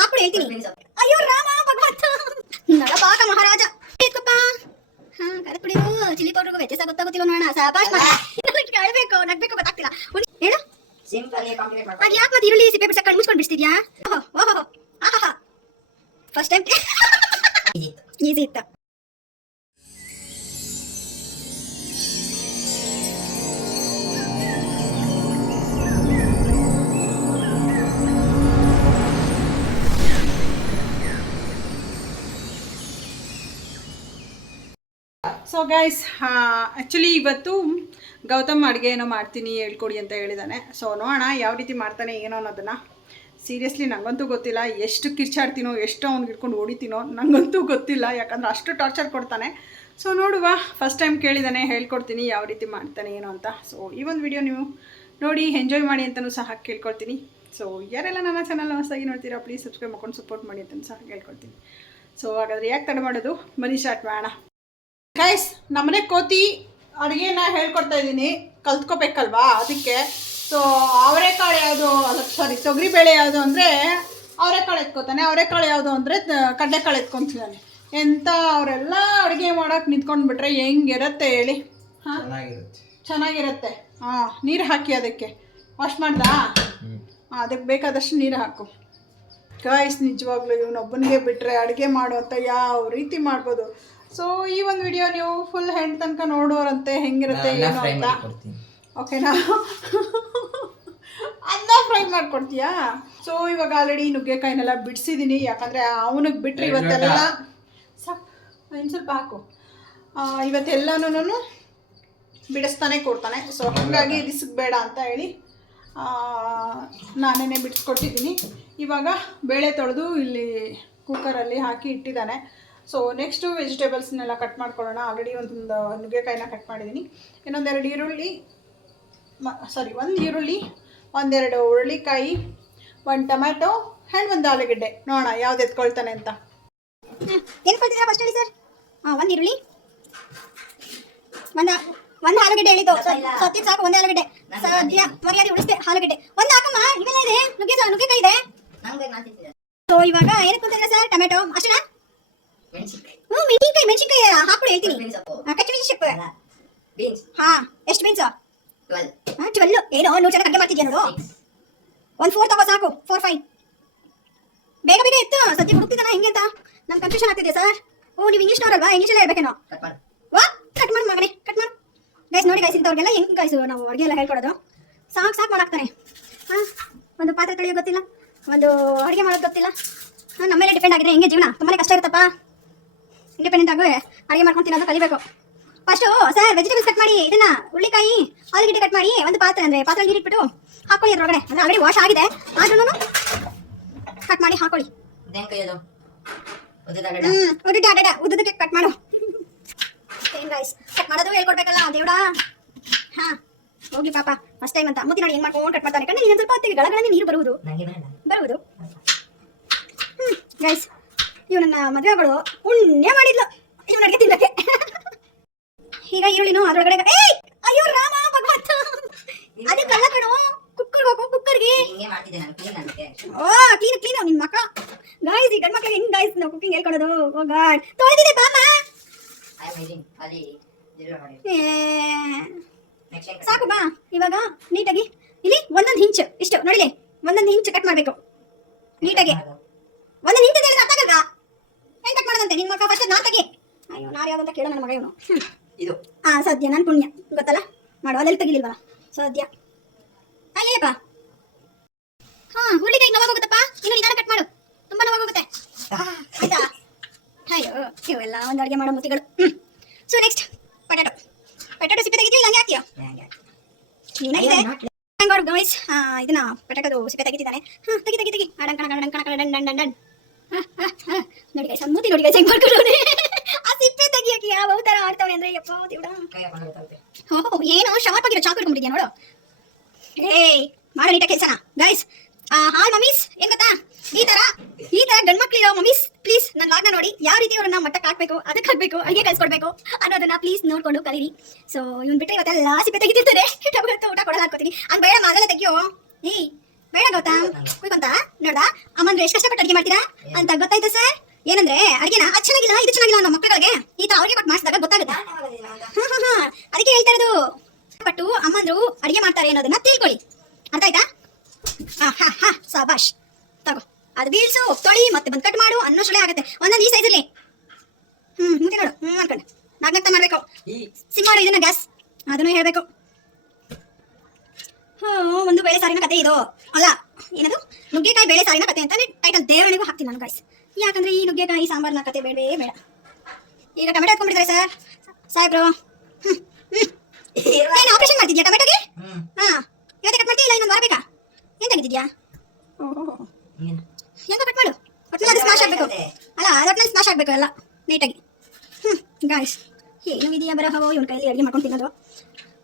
ಹಾಕ್ಬಿಡಿ ಹೇಳ್ತೀನಿ. ಅಯ್ಯೋ ರಾಮ ಭಗವಂತ ನಳಪಾಕ ಮಹಾರಾಜ ಬೇಕಪ್ಪ. ಹಾ ಕರೆಕ್ಬಿಡಿ. ಚಿಲ್ಲಿ ಪೌಡರ್ಗೂ ವ್ಯತ್ಯಾಸ ಗೊತ್ತಾಗುತ್ತಿಲ್ಲ ನೋಡೋಣ. ಸಾಬಾಷ್ ಹೇಳ್ಬೇಕು ನಗ್ಬೇಕು ಗೊತ್ತಾಗ್ತಿಲ್ಲ. ಹೇಳು ಅದು ಯಾಕೆ ಮತ್ತೆ ಈರುಳ್ಳಿ ಸಿಪ್ಪೆ ಬಿಡ್ಸಕ್ಕೆ ಮುಚ್ಕೊಂಡು ಬಿಡ್ತಿದ್ಯಾ? ಓಹೋ ಆಹಾ ಫಸ್ಟ್ ಟೈಮ್ ಈಸಿ ಇತ್ತು. ಸೊ ಗೈಸ್, ಆ್ಯಕ್ಚುಲಿ ಇವತ್ತು ಗೌತಮ್ ಅಡುಗೆ ಏನೋ ಮಾಡ್ತೀನಿ ಹೇಳ್ಕೊಡಿ ಅಂತ ಹೇಳಿದ್ದಾನೆ. ಸೊ ನೋಡೋಣ ಯಾವ ರೀತಿ ಮಾಡ್ತಾನೆ ಏನೋ ಅನ್ನೋದನ್ನು. ಸೀರಿಯಸ್ಲಿ ನನಗಂತೂ ಗೊತ್ತಿಲ್ಲ, ಎಷ್ಟು ಕಿರ್ಚಾಡ್ತೀನೋ, ಎಷ್ಟು ಅವ್ನಿಗೆ ಇಟ್ಕೊಂಡು ಹೊಡಿತೀನೋ ನನಗಂತೂ ಗೊತ್ತಿಲ್ಲ, ಯಾಕಂದರೆ ಅಷ್ಟು ಟಾರ್ಚರ್ ಕೊಡ್ತಾನೆ. ಸೊ ನೋಡುವ, ಫಸ್ಟ್ ಟೈಮ್ ಕೇಳಿದ್ದಾನೆ, ಹೇಳ್ಕೊಡ್ತೀನಿ ಯಾವ ರೀತಿ ಮಾಡ್ತಾನೆ ಏನೋ ಅಂತ. ಸೊ ಈ ಒಂದು ವಿಡಿಯೋ ನೀವು ನೋಡಿ ಎಂಜಾಯ್ ಮಾಡಿ ಅಂತಲೂ ಸಹ ಕೇಳ್ಕೊಳ್ತೀನಿ. ಸೊ ಯಾರೆಲ್ಲ ನನ್ನ ಚಾನಲ್ ಹೊಸದಾಗಿ ನೋಡ್ತೀರಾ ಪ್ಲೀಸ್ ಸಬ್ಸ್ಕ್ರೈಬ್ ಮಾಡ್ಕೊಂಡು ಸಪೋರ್ಟ್ ಮಾಡಿ ಅಂತಲೂ ಸಹ ಕೇಳ್ಕೊಳ್ತೀನಿ. ಸೊ ಹಾಗಾದರೆ ಯಾಕೆ ತಡ ಮಾಡೋದು, ಬನ್ನಿ ಸ್ಟಾರ್ಟ್ ಮಾಡೋಣ. ಗೈಸ್, ನಮ್ಮನೆ ಕೋತಿ ಅಡುಗೆನ ಹೇಳ್ಕೊಡ್ತಾ ಇದ್ದೀನಿ, ಕಲ್ತ್ಕೋಬೇಕಲ್ವಾ ಅದಕ್ಕೆ. ಸೊ ಅವರೆಕಾಳು ಯಾವುದು, ಸಾರಿ ತೊಗರಿಬೇಳೆ ಯಾವುದು ಅಂದರೆ ಅವರೆಕಾಳು ಎತ್ಕೋತಾನೆ, ಅವರೆಕಾಳು ಯಾವುದು ಅಂದರೆ ಕಡಲೆಕಾಳು ಎತ್ಕೊತಿದ್ದಾನೆ. ಎಂತ ಅವರೆಲ್ಲ ಅಡುಗೆ ಮಾಡೋಕೆ ನಿಂತ್ಕೊಂಡ್ಬಿಟ್ರೆ ಹೆಂಗಿರುತ್ತೆ ಹೇಳಿ? ಹಾಂ ಚೆನ್ನಾಗಿರುತ್ತೆ. ಹಾಂ, ನೀರು ಹಾಕಿ ಅದಕ್ಕೆ ವಾಶ್ ಮಾಡ್ದಾ? ಅದಕ್ಕೆ ಬೇಕಾದಷ್ಟು ನೀರು ಹಾಕು. ಗೈಸ್, ನಿಜವಾಗ್ಲೂ ಇವನೊಬ್ಬನಿಗೆ ಬಿಟ್ಟರೆ ಅಡುಗೆ ಮಾಡುವಂಥ ಯಾವ ರೀತಿ ಮಾಡ್ಬೋದು. ಸೊ ಈ ಒಂದು ವಿಡಿಯೋ ನೀವು ಫುಲ್ ಹೆಂಡ್ ತನಕ ನೋಡೋರಂತೆ ಹೆಂಗಿರುತ್ತೆ ಏನು ಅಂತ. ಓಕೆನಾ? ಅನ್ನ ಫ್ರೈ ಮಾಡ್ಕೊಡ್ತೀಯಾ? ಸೊ ಇವಾಗ ಆಲ್ರೆಡಿ ನುಗ್ಗೆಕಾಯಿನೆಲ್ಲ ಬಿಡಿಸಿದ್ದೀನಿ, ಯಾಕಂದರೆ ಅವನಿಗೆ ಬಿಟ್ಟರೆ ಇವತ್ತೆಲ್ಲ ಇನ್ನು ಸ್ವಲ್ಪ ಹಾಕು, ಇವತ್ತೆಲ್ಲನೂ ಬಿಡಿಸ್ತಾನೆ ಕೊಡ್ತಾನೆ. ಸೊ ಹಾಗಾಗಿ ರಿಸ್ಕ್ ಬೇಡ ಅಂತ ಹೇಳಿ ನಾನೇ ಬಿಡಿಸ್ಕೊಟ್ಟಿದ್ದೀನಿ. ಇವಾಗ ಬೇಳೆ ತೊಳೆದು ಇಲ್ಲಿ ಕುಕ್ಕರಲ್ಲಿ ಹಾಕಿ ಇಟ್ಟಿದ್ದಾನೆ. ಸೊ ನೆಕ್ಸ್ಟು ವೆಜಿಟೇಬಲ್ಸ್ನೆಲ್ಲ ಕಟ್ ಮಾಡ್ಕೊಳ್ಳೋಣ. ಆಲ್ರೆಡಿ ಒಂದು ನುಗ್ಗೆಕಾಯಿನ ಕಟ್ ಮಾಡಿದ್ದೀನಿ. ಇನ್ನೊಂದೆರಡು ಈರುಳ್ಳಿ, ಒಂದು ಈರುಳ್ಳಿ, ಒಂದೆರಡು ಹುರುಳಿಕಾಯಿ, ಒಂದು ಟೊಮ್ಯಾಟೊ ಆ್ಯಂಡ್ ಒಂದು ಆಲೂಗಡ್ಡೆ. ನೋಡೋಣ ಯಾವ್ದು ಎತ್ಕೊಳ್ತಾನೆ ಅಂತ. ಏನು ಕೊಡ್ತೀರಾ ಫಸ್ಟ್ ಹೇಳಿ ಸರ್? ಒಂದು ಈರುಳ್ಳಿ, ಒಂದು ಆಲೂಗಡ್ಡೆ ಹೇಳಿದ್ದು ಸತ್ಯ ಸಾಕು. ಒಂದೇ ಆಲೂಗಡ್ಡೆ ಸದ್ಯ ಮರ್ಯಾದೆ ಉಳಿಸ್ದೆ. ಆಲೂಗಡ್ಡೆ ಒಂದು ಹಾಕಮ್ಮ, ಇವೆಲ್ಲ ಇದೆ, ನುಗ್ಗೆಕಾಯಿ ಇದೆ. ಸೊ ಇವಾಗ ಏನಕ್ಕೆ ಕೊಡ್ತೀರಾ ಸರ್? ಟೊಮ್ಯಾಟೊ ಅಷ್ಟೇನಾ? ಮೆಣಸಿನ್ಕಾಯಿ ಹಾಕ್ಬಿಡಿ ಹೇಳ್ತೀನಿ. ಕಚ್ಚಿ ಮೆಣಸಿನ್ಕಾಯಿ. ಹಾಂ, ಎಷ್ಟು ಬೀನ್ಸ್? 12. ಏನೋ 100 ಜನ ಅಡುಗೆ ಮಾಡ್ತಿದ್ಯಾ ನೋಡು. 1/4 ತಗೋ ಸಾಕು. 4-5 ಬೇಗ ಎತ್ತು. ಸದ್ಯ ಹುಡುಕ್ತಿದ್ದಾನ ಹೆಂಗೆ ಅಂತ ನಮ್ಗೆ ಕನ್ಫ್ಯೂಷನ್ ಆಗ್ತಿದೆ ಸರ್. ಓ, ನೀವು ಇಂಗ್ಲೀಷ್ನವರಲ್ವಾ? ಇಂಗ್ಲೀಷಲ್ಲೇ ಇರಬೇಕೇನೋ. ವಾ, ಕಟ್ ಮಾಡಿ ಮಗನೇ, ಕಟ್ ಮಾಡಿ. ಗೈಸ್ ನೋಡಿ ಗೈಸ್, ಇಂಥವ್ರಿಗೆಲ್ಲ ಹೆಂಗೆ ಗೈಸು ನಾವು ಅಡುಗೆ ಎಲ್ಲ ಹೇಳ್ಕೊಡೋದು. ಸಾಕು ಮಾಡಾಕ್ತಾನೆ. ಹಾಂ, ಒಂದು ಪಾತ್ರೆ ತೊಳೆಯೋದು ಗೊತ್ತಿಲ್ಲ, ಒಂದು ಅಡುಗೆ ಮಾಡೋದು ಗೊತ್ತಿಲ್ಲ. ಹಾಂ, ನಮ್ಮ ಮೇಲೆ ಡಿಪೆಂಡ್ ಆಗಿದ್ರೆ ಹೆಂಗೆ ಜೀವನ? ತುಂಬಾ ಕಷ್ಟ ಇರುತ್ತಪ್ಪ. ಇಂಡಿಪೆಂಡೆಂಟ್ ಆಗಿ ಅಡುಗೆ ಮಾಡ್ಕೊಂಡು ತಿನ್ನೋದು ಕಲಿಬೇಕು. ಫಸ್ಟು ಸರ್ ವೆಜಿಟೇಬಲ್ಸ್ ಕಟ್ ಮಾಡಿ, ಇದನ್ನ ಹುರುಳಿಕಾಯಿ ಆಲೂಗಡ್ಡೆ ಕಟ್ ಮಾಡಿ ಒಂದು ಪಾತ್ರೆ ನೀರಿಟ್ಬಿಟ್ಟು ಹಾಕೊಳ್ಳಿ ಅದ್ರೊಳಗಡೆ. ಅಂದರೆ ಆಲ್ರೆಡಿ ವಾಶ್ ಆಗಿದೆ, ಆದ್ರೂ ಕಟ್ ಮಾಡಿ ಹಾಕೊಳ್ಳಿ. ಉದ್ದಕ್ಕೆ ಕಟ್ ಮಾಡು. ಏನು ಗೈಸ್, ಕಟ್ ಮಾಡೋದು ಹೇಳ್ಕೊಡ್ಬೇಕಲ್ಲ ದೇವ್ಡಾ. ಹಾಂ, ಹೋಗಿ ಪಾಪ ಫಸ್ಟ್ ಟೈಮ್ ಅಂತ ಮುತ್ತಿ ನೋಡಿ ಹೆಂಗೆ ಮಾಡ್ಕೊಂಡು ಕಟ್ ಮಾಡ್ತಾನೆ. ಕಣ್ಣು ಇನ್ನೊಂದು ಸ್ವಲ್ಪ ಹೊತ್ತಿಗೆ ಗಳಗಳನ್ನೇ ನೀರು ಬರುವುದು. ಗೈಸ್, ಇವನನ್ನ ಮದುವೆಗಳು ಪುಣ್ಯ ಮಾಡಿದ್ಲು ಇವನ ಅಡುಗೆ ತಿನ್ನಕ್ಕೆ. ಈಗ ಈರುಳ್ಳಿನೂ ಅದ್ರೊಳಗಡೆ. ಅಯ್ಯೋ ರಾಮ ಭಗವಂತ, ಅದೇ ಕಳ್ಳ ಕಣೋ. ಕುಕ್ಕರ್ಗೆ ಹೋಗು, ಕುಕ್ಕರ್ಗೆ. ಓ ಕ್ಲೀನ್ ನಿನ್ ಮಕ್ಕಳ. ಗಾಯ್ಸ್, ಈ ಗಂಡ್ ಮಕ್ಳಿಗೆ ಹೆಂಗ್ ಗಾಯ್ಸ್ ನಾವು ಕುಕಿಂಗ್ ಹೇಳ್ಕೊಡೋದು? ಓ ಗಾಡ್, ತೊಳೆದಿದೆ ಬಾಮ. ಸಾಕು ಬಾ. ಇವಾಗ ನೀಟಾಗಿ ಇಲ್ಲಿ 1 ಇಂಚ್ ಇಷ್ಟು ನೋಡಿಲಿ, 1 ಇಂಚ್ ಕಟ್ ಮಾಡ್ಬೇಕು ನೀಟಾಗಿ. 1 ಇಂಚ್ ಹೇಳಿದ್ರೆ ಅರ್ಥ ಆಗಲ್ವಾ? ಹೆಂಗ್ ಕಟ್ ಮಾಡೋದಂತೆ ನಿನ್ ಮಕ್ಕ? ಫಸ್ಟ್ ನಾನ್ ತೆಗಿ. ಅಯ್ಯೋ, ನಾರು ಯಾವ್ದಂತ ಕೇಳೋ ನನ್ನ ಮಗ ಇವನು. ಇದು ಸದ್ಯ ನನ್ನ ಪುಣ್ಯ ಗೊತ್ತಲ್ಲ, ಮಾಡು. ಅಲ್ಲೆಲ್ಲಿ ತೆಗಿಲಿಲ್ವಲ್ಲ ಸದ್ಯ. ಅಯ್ಯಪ್ಪ. ಹಾಂ, ಹುರುಳಿಕಾಯಿ ನೋವಾಗೋಗುತ್ತಪ್ಪ, ಇನ್ನು ನಿಧಾನ ಕಟ್ ಮಾಡು, ತುಂಬ ನೋವಾಗೋಗುತ್ತೆ. ಆಯ್ತಾ? ಅಯ್ಯೋ, ಇವೆಲ್ಲ ಒಂದು ಅಡುಗೆ ಮಾಡೋ ಮುತಿಗಳು. ಸೊ ನೆಕ್ಸ್ಟ್ ಪೊಟ್ಯಾಟೊ ಸಿಪ್ಪೆ ತೆಗಿತೀವಿ, ಹಂಗೆ ಹಾಕ್ತೀಯೋ? ನೀನಾಗಿದೆ ಗೈಸ್. ಇದನ್ನ ಪೊಟ್ಯಾಟೊದು ಸಿಪ್ಪೆ ತೆಗಿತಿದ್ದಾನೆ. ಹಾಂ, ತೆಗಿ. ಡನ್. ನೋಡಿ ಗೈಸ್, ಮೂತಿ ನೋಡಿ ಗೈಸ್ ಹೆಂಗ್ ಮಾಡ್ಕೊಳ್ಳೋನೆ. ಆ ಸಿಪ್ಪೆ ತೆಗಿಯಕ್ಕೆ ಯಾವ ಥರ ಆಡ್ತಾವನೆ ಅಂದ್ರೆ ಯಪ್ಪ ದೇವ್ಡ. ಏನೋ ಶಾರ್ಪ್ ಆಗಿರೋ ಚಾಕು ಇಟ್ಕೊಂಡಿದ್ಯಾ ನೋಡು. ಏಯ್, ಮಾಡೋ ನೀಟ ಕೆಲಸನ ಗೈಸ್. ಹಾಯ್ ಮಮ್ಮೀಸ್, ಏನ್ ಗೊತ್ತಾ, ಈ ತರ ಗಂಡ್ಮಕ್ಳಿರೋ ಮಮ್ಮೀಸ್ ಪ್ಲೀಸ್ ನನ್ನ ಲಾಗ್ನ ನೋಡಿ ಯಾವ ರೀತಿ ಅವ್ರನ್ನ ಮಟ್ಟಕ್ಕೆ ಹಾಕ್ಬೇಕು, ಅದಕ್ಕೆ ಹಾಕ್ಬೇಕು, ಅಡುಗೆ ಕಲ್ಸ್ಕೊಡ್ಬೇಕು ಅನ್ನೋದನ್ನ ಪ್ಲೀಸ್ ನೋಡ್ಕೊಂಡು ಕಲೀರಿ. ಸೊ ಇವ್ನು ಬಿಟ್ಟರೆ ಇವತ್ತೆಲ್ಲ ಸಿಪ್ಪೆ ತೆಗಿತಿರ್ತಾರೆ. ಊಟ ಕೊಡಲ್ಲ ಹಾಕೋತೀನಿ. ಹಂಗೆ ಬೇಡ, ಅದೆಲ್ಲ ತೆಗಿಯೋ. ಏಯ್ ಬೇಡ ಗೌತಮ್ ಕುಯ್ಕೊಂತ ನೋಡ್ದಾ ಅಮ್ಮಂದ್ರೆ ಎಷ್ಟು ಕಷ್ಟಪಟ್ಟು ಅಡಿಗೆ ಮಾಡ್ತೀರಾ ಅಂತ ಗೊತ್ತಾಯ್ತಾ ಸರ್ ಏನಂದ್ರೆ ಅಡಿಗೆನ ಅದು ಚೆನ್ನಾಗಿಲ್ಲ ಇದು ಚೆನ್ನಾಗಿಲ್ಲ ಅನ್ನೋ ಮಕ್ಕಳಿಗೆ ಈ ತರ ಅವ್ರಿಗೆ ಕೊಟ್ಟು ಮಾಡಿಸಿದಾಗ ಗೊತ್ತಾಗುತ್ತೆ ಅದಕ್ಕೆ ಹೇಳ್ತಾ ಇರೋದು ಪಟ್ಟು ಅಮ್ಮಂದ್ರು ಅಡಿಗೆ ಮಾಡ್ತಾರೆ ಅನ್ನೋದನ್ನ ತಿಳ್ಕೊಳ್ಳಿ ಅರ್ಥ ಆಯ್ತಾ ಹಾ ಸಾಬಾಷ್ ತಗೋ ಅದು ಬೀಳ್ಸು ತೊಳಿ ಮತ್ತೆ ಬಂದು ಕಟ್ ಮಾಡು ಅನ್ನೋಷ್ಟೇ ಆಗುತ್ತೆ ಒಂದೊಂದು ಈ ಸೈಜಲ್ಲಿ ಮುಂದೆ ನೋಡು ಅನ್ಕೊಂಡು ನಾಗ್ನಗ್ತ ಮಾಡ್ಬೇಕು ಸಿಮ್ ಮಾಡು ಇದನ್ನ ಗ್ಯಾಸ್ ಅದನ್ನು ಹೇಳ್ಬೇಕು ಒಂದು ಬೇಳೆ ಸಾರಿನ ಕತೆ ಇದು ಅಲ್ಲ ಏನದು ನುಗ್ಗೆಕಾಯಿ ಬೇಳೆ ಸಾರಿನ ಕತೆ ಅಂತಾನೆ ಟೈಟಲ್ ದೇವರಣಿಗೂ ಹಾಕ್ತೀನಿ ನಾನು ಗಾಯ್ಸ್ ಯಾಕಂದ್ರೆ ಈ ನುಗ್ಗೆಕಾಯಿ ಸಾಂಬಾರ್ನ ಕತೆ ಬೇಡವೇ ಬೇಡ ಈಗ ಟೊಮೆಟೊ ಹಾಕೊಂಡ್ಬಿಡ್ತಾರೆ ಸರ್ ಸಾಹೇಬ್ರು ಏನು ಆಪರೇಷನ್ ಮಾಡ್ತಿದ್ಯಾ ಟೊಮೆಟೊಗೆ ಹಾ ಇವತ್ತೇ ಕಟ್ ಮಾಡ್ತೀಯ ಇಲ್ಲ ಇನ್ನೊಂದು ವಾರ ಬೇಕಾ ಏನ್ ತೆಗಿತಿದ್ಯಾ ಹೆಂಗ ಕಟ್ ಮಾಡು ಒಟ್ಟಿನಲ್ಲಿ ಅದು ಸ್ಮಾಶ್ ಆಗ್ಬೇಕು ಅಲ್ಲ ಅದೊಟ್ಟಿನಲ್ಲಿ ಸ್ಮಾಶ್ ಆಗ್ಬೇಕು ಎಲ್ಲ ನೀಟಾಗಿ ಗಾಯ್ಸ್ ಏನು ಇದೆಯಾ ಬರಹವೋ ಇವನ ಕೈಯಲ್ಲಿ ಅಡುಗೆ ಮಾಡ್ಕೊಂಡು ತಿನ್ನೋದು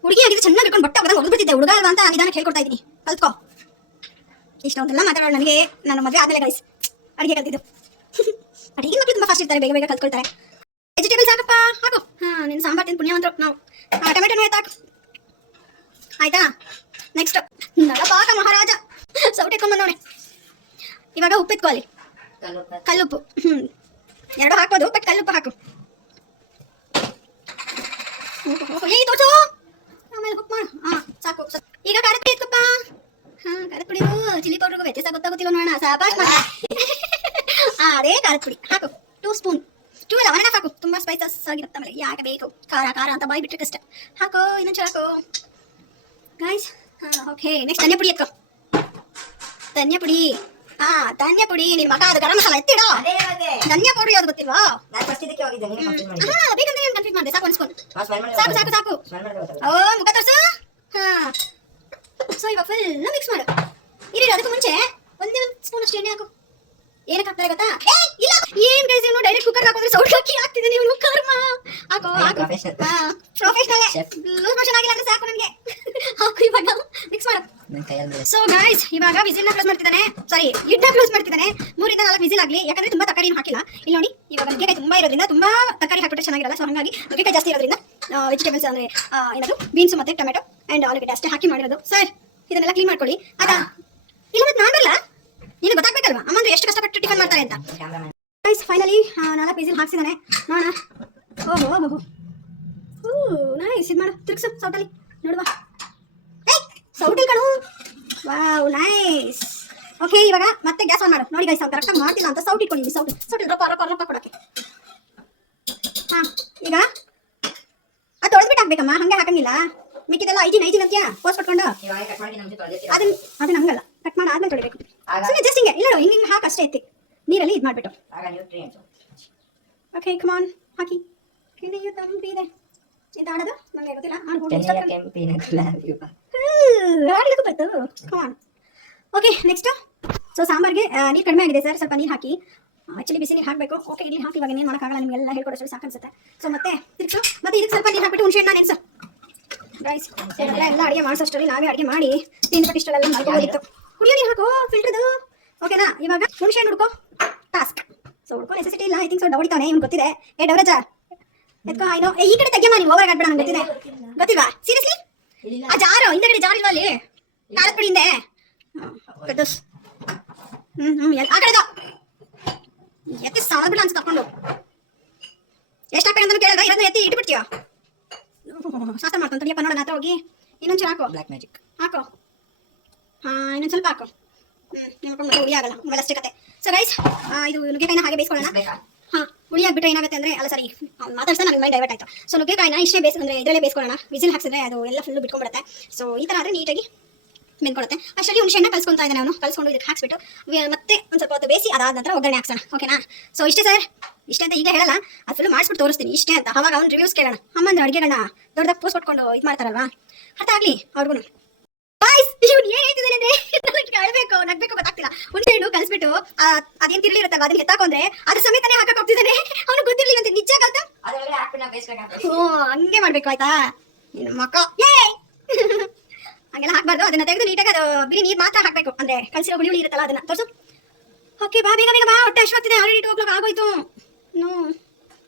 ಹುಡುಗಿ ಆಗಿದ್ದು ಚೆನ್ನಾಗಿ ಇಟ್ಕೊಂಡು ಬಟ್ಟೆ ಒಗದಂಗೆ ಒಗ್ಬಿಟ್ಟಿದ್ದೆ ಹುಡುಗ ಅಲ್ವಾ ಅಂತ ನಿಧಾನಕ್ಕೆ ಹೇಳ್ಕೊಡ್ತಾ ಇದ್ದೀನಿ ಕಲ್ತ್ಕೋ ಇಷ್ಟೊಂದೆಲ್ಲ ಮಾತಾಡೋಣ ನನಗೆ ನಾನು ಮದುವೆ ಆದಮೇಲೆ ಗಾಯ್ಸ್ ಅಡುಗೆ ಕಲ್ತಿದ್ದು ಅಡುಗೆ ಮಕ್ಕಳು ತುಂಬ ಫಾಸ್ಟ್ ಇರ್ತಾರೆ ಬೇಗ ಬೇಗ ಕಲ್ತ್ಕೊಳ್ತಾರೆ ವೆಜಿಟೇಬಲ್ಸ್ ಹಾಕಪ್ಪ ಹಾಕು ನೀನು ಸಾಂಬಾರು ತಿಂದು ಪುಣ್ಯವಂತರು ನಾವು ಟೊಮೆಟೊನು ಎತ್ತಾಕು ಆಯ್ತಾ ನೆಕ್ಸ್ಟ್ ನಳಪಾಕ ಮಹಾರಾಜ ಸೌಟೆಕೊಂಡು ಬಂದವನೆ ಇವಾಗ ಉಪ್ಪಿಟ್ಕೋ ಅಲ್ಲಿ ಕಲ್ಲುಪ್ಪು ಎರಡು ಹಾಕೋದು ಬಟ್ ಕಲ್ಲುಪ್ಪು ಹಾಕು ತೋರ್ಸು ಆಮೇಲೆ ಉಪ್ಪು ಮಾಡು ಸಾಕು ಈಗ ಖಾರದ ಪುಡಿ ಎತ್ಕಪ್ಪ ಖಾರದ ಪುಡಿ ಚಿಲ್ಲಿ ಪೌಡ್ರಿಗೂ ವ್ಯತ್ಯಾಸ ಗೊತ್ತಾಗುತ್ತಿಲ್ಲ ನೋಡೋಣ ಸಾಬಾಷ್ ಮಾಡಿ ಅದೇ ಖಾರದ ಪುಡಿ ಹಾಕು 2 ಸ್ಪೂನ್ 2 ಅಲ್ಲ 1.5 ಹಾಕು ತುಂಬಾ ಸ್ಪೈಸಸ್ ಆಗಿರುತ್ತೆ ಆಮೇಲೆ ಯಾಕೆ ಬೇಕು ಖಾರ ಖಾರ ಅಂತ ಬಾಯ್ ಬಿಟ್ಟರೆ ಕಷ್ಟ ಹಾಕೋ ಇನ್ನೊಂದು ಹಾಕು ಗಾಯ್ಸ್ ಓಕೆ ನೆಕ್ಸ್ಟ್ ಧನಿಯಾ ಪುಡಿ ಎತ್ಕೋ ಧನಿಯಾ ಪುಡಿ ಧನಿಯಾ ಪುಡಿ ನಿನ್ ಮಗ ಅದು ಗರಂ ಮಸಾಲ ಎತ್ತಿಡೋ ಧನಿಯಾ ಪೌಡರ್ ಯಾವ್ದು ಗೊತ್ತಿಲ್ವಾ ಬೇಕಂದ್ರೆ ನೀನು ಕನ್ಫ್ಯೂಸ್ ಮಾಡಿದೆ ಸಾಕು ಅನ್ಸ್ಕೊಂಡು ಸಾಕು ಸಾಕು ಸಾಕು ಮುಖ ತೋರ್ಸು ಸೊ ಇವಾಗ ಫುಲ್ ಮಿಕ್ಸ್ ಮಾಡು ಇರಿ ಅದಕ್ಕೂ ಮುಂಚೆ ಒಂದೇ ಒಂದು ಸ್ಪೂನ್ ಅಷ್ಟು ಎಣ್ಣೆ ಹಾಕು ಏನಕ್ಕೆ ಹಾಕ್ತಾರೆ ಗೊತ್ತಾ ಇಲ್ಲ ಏನ್ ಗೈಸ್ ಇವನು ಡೈರೆಕ್ಟ್ ಕುಕ್ಕರ್ ಹಾಕಿದ್ರೆ ಸೌಟ್ ಹಾಕಿ ಹಾಕ್ತಿದ್ದೀನಿ ಇವನು ಕರ್ಮ ಹಾಕೋ ಹಾಕು ಪ್ರೊಫೆಷನಲ್ ಲೂಸ್ ಮೋಷನ್ ಆಗಿಲ್ಲ ಅಂದ್ರೆ ಸಾಕು ನನಗೆ ಹಾಕು ಇವಾಗ ಮಿಕ್ಸ್ ಮಾಡು ಸೊ ಗೈಸ್ ಇವಾಗ ವಿಸಿಲ್ ನ ಕ್ಲೋಸ್ ಮಾಡ್ತಿದ್ದಾನೆ ಸಾರಿ ಲಿಡ್ ನ ಕ್ಲೋಸ್ ಮಾಡ್ತಿದ್ದಾನೆ 3 ಇಂದ 4 ವಿಸಿಲ್ ಆಗಲಿ ಯಾಕಂದ್ರೆ ತುಂಬಾ ತರಕಾರಿ ಹಾಕಿಲ್ಲ ಇಲ್ಲಿ ನೋಡಿ ಇವಾಗ ನುಗ್ಗೆಕಾಯಿ ತುಂಬಾ ಇರೋದ್ರಿಂದ ತುಂಬಾ ತರಕಾರಿ ಹಾಕಿಬಿಟ್ರೆ ಚೆನ್ನಾಗಿರಲ್ಲ ಸೊ ಹಾಗಾಗಿ ನುಗ್ಗೆಕಾಯಿ ಜಾಸ್ತಿ ಇರೋದ್ರಿಂದ ವೆಜಿಟೇಬಲ್ಸ್ ಅಂದ್ರೆ ಏನದು ಬೀನ್ಸ್ ಮತ್ತೆ ಟೊಮೆಟೊ ಅಂಡ್ ಆಲೂಗಡ್ಡೆ ಅಷ್ಟೇ ಹಾಕಿ ಮಾಡಿರೋದು ಸರ್ ಇದನ್ನೆಲ್ಲ ಕ್ಲೀನ್ ಮಾಡ್ಕೊಳ್ಳಿ ಅದಾ ಇಲ್ಲ ಮತ್ತೆ ನಾನು ಬರಲ್ಲ ನೀನು ಗೊತ್ತಾಗ್ಬೇಕಲ್ವಾ ಅಮ್ಮಂದ್ರೆ ಎಷ್ಟು ಕಷ್ಟಪಟ್ಟು ಟಿಫನ್ ಮಾಡ್ತಾರೆ ಅಂತ ಗೈಸ್ ಫೈನಲಿ 4 ವಿಸಿಲ್ ಹಾಕ್ಸಿದಾನೆ ನೋಡೋಣ ಓಹೋ ನೈಸ್ ಇದು ಮಾಡು ತಿರ್ಗ್ಸು ಸೌಟಲ್ಲಿ ನೋಡುವ ಸೌಟಲ್ ಕಣು ವಾವ್ ನೈಸ್ ಓಕೆ ಇವಾಗ ಮತ್ತೆ ಗ್ಯಾಸ್ ಆನ್ ಮಾಡು ನೋಡಿ ಗೈಸ್ ಕರೆಕ್ಟಾಗಿ ಮಾಡ್ತಿಲ್ಲ ಅಂತ ಸೌಟ್ ಇಟ್ಕೊಂಡಿದ್ವಿ ಸೌಟ್ ರೊಪ್ಪ ಕೊಡೋಕ್ಕೆ ಈಗ ಅದು ತೊಳೆದ್ಬಿಟ್ಟು ಹಾಕ್ಬೇಕಮ್ಮ ಹಂಗೆ ಹಾಕಂಗಿಲ್ಲ ಮಿಕ್ಕಿದೆಲ್ಲ ಐಜಿನ್ ಅಂತೀಯ ಪೋಸ್ಟ್ ಕೊಟ್ಕೊಂಡು ಅದನ್ನ ಹಂಗಲ್ಲ ಕಟ್ ಮಾಡಿ ಆದ್ಮೇಲೆ ತೊಳಿಬೇಕು ಸುಮ್ಮನೆ ಜಸ್ಟ್ ಹಿಂಗೆ ಇಲ್ಲ ಹಿಂಗೆ ಹಾಕಿ ಅಷ್ಟೇ ಐತಿ ನೀರಲ್ಲಿ ಇದು ಮಾಡಿಬಿಟ್ಟು ಓಕೆ ಕಮಾನ್ ಹಾಕಿ ಹಿಡಿಯು ತಂಪಿದೆ ಇದು ಆಡೋದು ನನಗೆ ಗೊತ್ತಿಲ್ಲ ಆಡ್ಲಿಕ್ಕೂ ಬರ್ತು ಕಮಾನ್ ಓಕೆ ನೆಕ್ಸ್ಟ್ ಸೊ ಸಾಂಬಾರ್ಗೆ ನೀರು ಕಡಿಮೆ ಆಗಿದೆ ಸರ್ ಸ್ವಲ್ಪ ನೀರು ಹಾಕಿ ಆಕ್ಚುಲಿ ಬಿಸಿ ನೀರು ಹಾಕಬೇಕು ಓಕೆ ಇಲ್ಲಿ ಹಾಕಿ ಇವಾಗ ಏನು ಮಾಡೋಕ್ಕಾಗಲ್ಲ ನಿಮಗೆಲ್ಲ ಹೇಳ್ಕೊಡೋಷ್ಟು ಸಾಕು ಅನ್ಸುತ್ತೆ ಸೊ ಮತ್ತೆ ತಿರ್ಸು ಮತ್ತೆ ಇದಕ್ಕೆ ಸ್ವಲ್ಪ ನೀರು ಹಾಕ್ಬಿಟ್ಟು ಹುಣಸೆ ಹಣ್ಣು ನೆನೆಸು ರೈಸ್ ಎಲ್ಲ ಅಡುಗೆ ಮಾಡಿಸೋಷ್ಟರಲ್ಲಿ ನಾವೇ ಅಡುಗೆ ಮಾಡಿ ತಿಂದ್ಬಿಟ್ಟು ಇಷ್ಟೆಲ್ಲ ಮಾಡ್ಕೋಬೋದಿತ್ತು ಕುಡಿಯೋ ನೀರು ಹಾಕೋ ಫಿಲ್ಟರ್ದು ಓಕೆನಾ ಇವಾಗ ಹುಣಸೆ ಹಣ್ಣು ಹುಡ್ಕೋ ಟಾಸ್ಕ್ ಸೊ ಹುಡ್ಕೋ ನೆಸೆಸಿಟಿ ಇಲ್ಲ ಐ ಥಿಂಕ್ ಸೊ ಡೌಡಿತಾನೆ ಇವ್ನು ಗೊತ್ತಿದೆ ಡವರಜ ಎತ್ಕೋ ಆಯ್ನೋ ಈ ಕಡೆ ತೆಗೆಯಮ್ಮ ನೀವು ಓವರ್ ಆಗ್ಬೇಡ ನಂಗೆ ಗೊತ್ತಿದೆ ಗೊತ್ತಿಲ್ವಾ ಸೀರಿಯಸ್ಲಿ ಆ ಜಾರು ಹಿಂದಗಡೆ ಜಾರು ಇಲ್ವಾ ಅಲ್ಲಿ ಖಾರದ ಪುಡಿ ಹಿಂದೆ ಆ ಕಡೆದ ಎತ್ತಿ ಸಾಲ ಬಿಡ ಅನ್ಸ್ ತಕೊಂಡು ಎಷ್ಟು ಹಾಕ್ಬೇಡ ಅಂತ ಕೇಳಿದ್ರೆ ಇರೋದನ್ನ ಎತ್ತಿ ಇಟ್ಬಿಡ್ತೀಯ ಶಾಸ್ತ್ರ ಮಾಡ್ತಾನೆ ತಡಿಯಪ್ಪ ನೋಡೋಣ ಹತ್ರ ಹೋಗಿ ಇನ್ನೊಂಚೂರು ಹಾಕೋ ಬ್ಲ್ಯಾಕ್ ಮ್ಯಾಜಿಕ್ ಹಾಕೋ ಇನ್ನೊಂದು ಸ್ವಲ್ಪ ಹಾಕೋ ಮತ್ತೆ ಹುಳಿ ಆಗಲ್ಲ ಅಷ್ಟೇ ಕತೆ ಸೊ ಗೈಸ್ ಇದು ನುಗ್ಗೆಕಾಯಿನ ಹಾಗೆ ಬೇಯಿಸ್ಕೊಳ್ಳೋಣ ಹುಳಿ ಆಗ್ಬಿಟ್ರೆ ಏನಾಗುತ್ತೆ ಅಂದ್ರೆ ಅಲ್ಲ ಸರಿ ಮಾತಾಡ್ತಾ ನನಗೆ ಮೈಂಡ್ ಡೈವರ್ಟ್ ಆಯ್ತು ಸೊ ನುಗ್ಗೆಕಾಯಿನ ಇಷ್ಟೇ ಅಂದ್ರೆ ಇದರಲ್ಲೇ ಬೇಯಿಸ್ಕೊಳ್ಳೋಣ ವಿಸಿಲ್ ಹಾಕ್ಸಿದ್ರೆ ಅದು ಎಲ್ಲ ಫುಲ್ಲು ಬಿಟ್ಕೊಂಡ್ಬಿಡುತ್ತೆ ಸೊ ಈ ಥರ ಆದರೆ ನೀಟಾಗಿ ಬೆಂದ್ಕೊಡುತ್ತೆ ಅಷ್ಟರಲ್ಲಿ ಹುಣಸೆಹಣ್ಣು ಕಲ್ಸ್ಕೊಂತಾ ಇದ್ದಾನೆ ಅವನು ಕಲ್ಸ್ಕೊಂಡು ಇದಕ್ಕೆ ಹಾಕ್ಸ್ಬಿಟ್ಟು ಮತ್ತೆ ಒಂದು ಸ್ವಲ್ಪ ಹೊತ್ತು ಬೇಯಿಸಿ ಅದಾದ ನಂತರ ಒಗ್ಗರಣೆ ಹಾಕ್ಸೋಣ ಓಕೆನಾ ಸೊ ಇಷ್ಟೇ ಸರ್ ಇಷ್ಟೇ ಅಂತ ಈಗ ಹೇಳಲ್ಲ ಅದು ಫುಲ್ ಮಾಡಿಸ್ಬಿಟ್ಟು ತೋರಿಸ್ತೀನಿ ಇಷ್ಟೇ ಅಂತ ಅವಾಗ ಅವ್ನು ರಿವ್ಯೂಸ್ ಕೇಳೋಣ ಅಮ್ಮಂದ್ರೆ ಅಡುಗೆಗಳನ್ನ ದೊಡ್ಡದಾಗಿ ಪೋಸ್ಟ್ ಕೊಟ್ಕೊಂಡು ಇದು ಮಾಡ್ತಾರಲ್ವಾ ಅರ್ಥ ಆಗಲಿ ಅವ್ರಿಗೂ ಬಾಯ್ಸ್ ಇವ್ನು ಏನು ಹೇಳ್ತಿದ್ದಾನೆ ಅಂದ್ರೆ ಅಳ್ಬೇಕು ನಗ್ಬೇಕು ಗೊತ್ತಾಗ್ತಿಲ್ಲ ಹುಣಸೆಹಣ್ಣು ಕಲಿಸ್ಬಿಟ್ಟು ಅದೇನು ತಿರ್ಲಿ ಇರುತ್ತಲ್ವ ಅದನ್ನ ಎತ್ತಾಕೊಂಡ್ರೆ ಅದ್ರ ಸಮೇತನೇ ಹಾಕಕ್ಕೆ ಹೋಗ್ತಿದ್ದಾನೆ ಅವನು ಗೊತ್ತಿರ್ಲಿಲ್ಲ ಅಂತ ನಿಜ ಗೊತ್ತಾ ಹಂಗೆ ಮಾಡ್ಬೇಕು ಆಯ್ತಾ ನಿನ್ನ ಮಕ್ಕ ಹಂಗೆಲ್ಲ ಹಾಕ್ಬಾರ್ದು ಅದನ್ನ ತೆಗೆದು ನೀಟಾಗಿ ಅದು ಬಿಳಿ ನೀರು ಮಾತ್ರ ಹಾಕಬೇಕು ಅಂದ್ರೆ ಕಲಸಿರೋ ಹುಳಿ ಇರುತ್ತಲ್ಲ ಅದನ್ನ ತೋರಿಸು ಓಕೆ ಬಾ ಬೇಗ ಬೇಗ ಬಾ ಹೊಟ್ಟೆ ಅಶ್ವಾಗ್ತಿದೆ ಆಲ್ರೆಡಿ ಹೋಗ್ಲಿಕ್ಕೆ ಆಗೋಯ್ತು ನೋ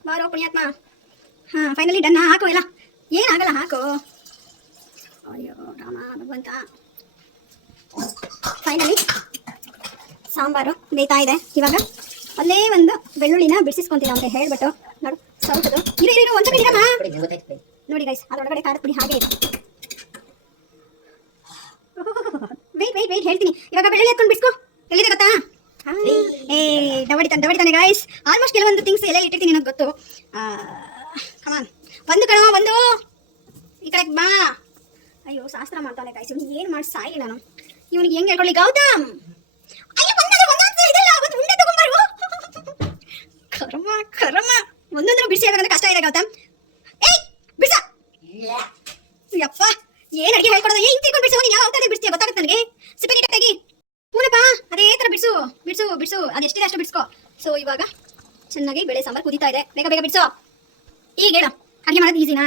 ಬಾರೋ ಪುಣ್ಯಾತ್ಮ ಫೈನಲಿ ಡನ್ ಹಾಕು ಎಲ್ಲ ಏನಾಗಲ್ಲ ಹಾಕು ಅಯ್ಯೋ ರಾಮ ಭಗವಂತ ಫೈನಲಿ ಸಾಂಬಾರು ಬೇಯ್ತಾ ಇದೆ. ಇವಾಗ ಅಲ್ಲೇ ಒಂದು ಬೆಳ್ಳುಳ್ಳಿನ ಬಿಡಿಸ್ಕೊಂತೀನಿ ಅಂತ ಹೇಳ್ಬಿಟ್ಟು ನೋಡು ಸೌಟದು ಇರು ಒಂದು ಸೆಕೆಂಡ್ ಇರಮ್ಮ. ನೋಡಿ ಗೈಸ್ ಅದರೊಳಗಡೆ ಖಾರದ ಪುಡಿ ಹಾಗೆ ಇದೆ. ವೆಯ್ಟ್ ಹೇಳ್ತೀನಿ. ಇವಾಗ ಬೆಳ್ಳುಳ್ಳಿ ಹಾಕೊಂಡು ಬಿಡ್ಸ್ಕೊ. ಎಲ್ಲಿದೆ ಗೊತ್ತಾ? ದವಡಿತಾನೆ ಗೈಸ್. ಆಲ್ಮೋಸ್ಟ್ ಕೆಲವೊಂದು ಥಿಂಗ್ಸ್ ಎಲ್ಲ ಇಟ್ಟಿರ್ತೀನಿ ನನಗೆ ಗೊತ್ತು. ಕಮಾನ್ ಒಂದು ಕಣ ಒಂದು ಈ ಕಡೆ ಬಾ. ಅಯ್ಯೋ ಶಾಸ್ತ್ರ ಮಾಡ್ತಾನೆ ಗೈಸ್. ಇವ್ನಿಗೆ ಏನು ಮಾಡಿ ಸಾಯಿ ನಾನು. ಇವನಿಗೆ ಹೆಂಗೆ ಹೇಳ್ಕೊಳ್ಳಿ ಗೌತಮ್. ಅಯ್ಯೋ ಇದೆಲ್ಲ ಒಂದು ಉಂಡೆ ತಗೊಂಬಾರು. ಕರ್ಮ ಒಂದೊಂದು ಬಿಡಿಸಿ ಆಗೋದಂದ್ರೆ ಕಷ್ಟ ಇದೆ ಗೌತಮ್. ಏಯ್ ಬಿಡ್ಸ ಯಪ್ಪ ಏನ್ ಅಡಿಗೆ ಹೇಳ್ಕೊಡೋದು. ಏನ್ ತಿಳ್ಕೊಂಡು ಬಿಡ್ಸೋ ನೀನು. ಯಾವ ತರ ಬಿಡ್ತೀಯ ಗೊತ್ತಾಗುತ್ತೆ ನನಗೆ. ಸಿಪ್ಪೆ ನೀಟಾಗಿ ಹೂನಪ್ಪ ಅದೇ ತರ ಬಿಡ್ಸು ಅದೆಷ್ಟಿದೆ ಅಷ್ಟು ಬಿಡ್ಸ್ಕೊ. ಸೊ ಇವಾಗ ಚೆನ್ನಾಗಿ ಬೇಳೆ ಸಾಂಬಾರು ಕುದೀತಾ ಇದೆ. ಬೇಗ ಬಿಡ್ಸೋ. ಈಗ ಹೇಳು ಅಡಿಗೆ ಮಾಡೋದು ಈಸಿನಾ?